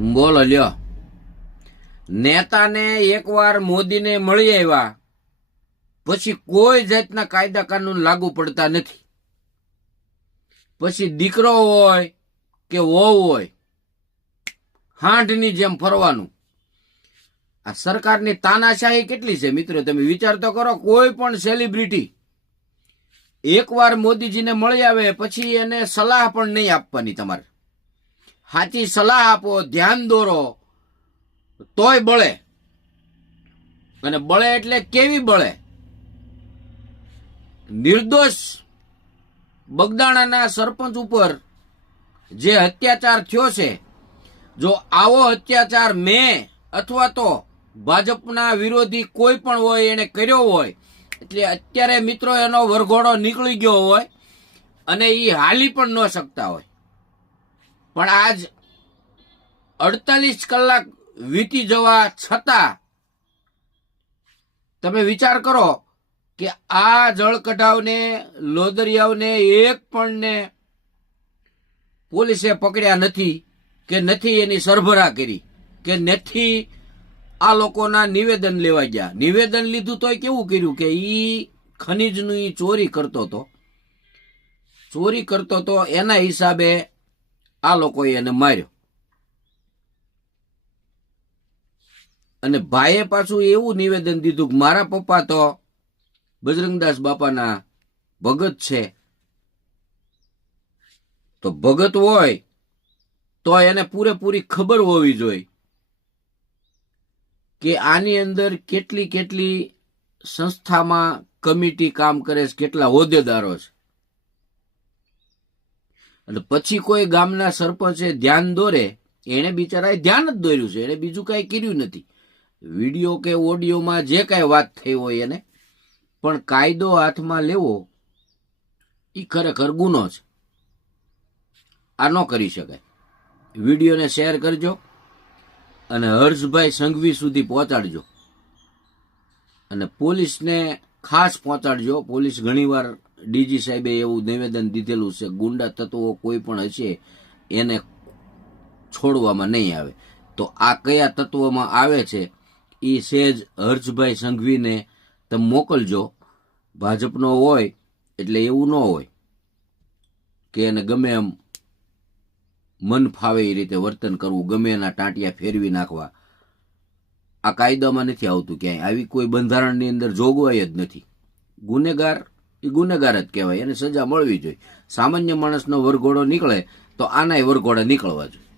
બોલો લ્યો, નેતાને એકવાર મોદીને મળી આવ્યા પછી કોઈ જાતના કાયદા કાનૂન લાગુ પડતા નથી. પછી દીકરો હોય કે વહુ હોય, હાંઢની જેમ ફરવાનું. આ સરકારની તાનાશાહી કેટલી છે મિત્રો, તમે વિચાર તો કરો. કોઈ પણ સેલિબ્રિટી એકવાર મોદીજીને મળી આવે પછી એને સલાહ પણ નહીં આપવાની. તમારે સાચી સલાહ આપો, ધ્યાન દોરો, તોય બળે. અને બળે એટલે કેવી બળે? નિર્દોષ બગદાણાના સરપંચ ઉપર જે અત્યાચાર થયો છે, જો આવો અત્યાચાર મેં અથવા તો ભાજપના વિરોધી કોઈ પણ હોય એને કર્યો હોય, એટલે અત્યારે મિત્રો એનો વરઘોડો નીકળી ગયો હોય અને એ હાલી પણ ન શકતા હોય. પણ આજ 48 કલાક વીતી જવા છતાં તમે વિચાર કરો કે આ જળ કઢાવને, લોદરિયાઓને એક પણ ને પોલીસે પકડ્યા નથી, કે નથી એની સરભરા કરી, કે નથી આ લોકોના નિવેદન લેવા ગયા. નિવેદન લીધું તોય કેવું કર્યું કે ઈ ખનીજનું ઈ ચોરી કરતો હતો, એના હિસાબે આ લોકોએ એને માર્યો. અને ભાઈએ પાછું એવું નિવેદન દીધું કે મારા પપ્પા તો બજરંગદાસ બાપાના ભગત છે. તો ભગત હોય તો એને પૂરેપૂરી ખબર હોવી જોઈએ કે આની અંદર કેટલી સંસ્થામાં કમિટી કામ કરે છે, કેટલા હોદ્દેદારો છે. અને પછી કોઈ ગામના સરપંચે ધ્યાન દોરે, એને બિચારાએ ધ્યાન જ દોર્યું છે, એને બીજું કાંઈ કર્યું નથી. વિડીયો કે ઓડિયોમાં જે કાંઈ વાત થઈ હોય એને, પણ કાયદો હાથમાં લેવો એ ખરેખર ગુનો છે. આ ન કરી શકાય. વિડીયોને શેર કરજો અને હર્ષભાઈ સંઘવી સુધી પહોંચાડજો. અને પોલીસને ખાસ પહોંચાડજો. પોલીસ ઘણીવાર ડીજી સાહેબે એવું નિવેદન દીધેલું છે, ગુંડા તત્વો કોઈ પણ હશે એને છોડવામાં નહીં આવે. તો આ કયા તત્વોમાં આવે છે એ સેજ હર્ષભાઈ સંઘવીને તમે મોકલજો. ભાજપનો હોય એટલે એવું ન હોય કે એને ગમે એમ મન ફાવે એ રીતે વર્તન કરવું, ગમે એના ટાંટિયા ફેરવી નાખવા. આ કાયદામાં નથી આવતું ક્યાંય. આવી કોઈ બંધારણની અંદર જોગવાઈ જ નથી. ગુનેગાર એ ગુનેગાર જ કહેવાય, એને સજા મળવી જોઈએ. સામાન્ય માણસનો વરઘોડો નીકળે તો આનાય વરઘોડા નીકળવા જોઈએ.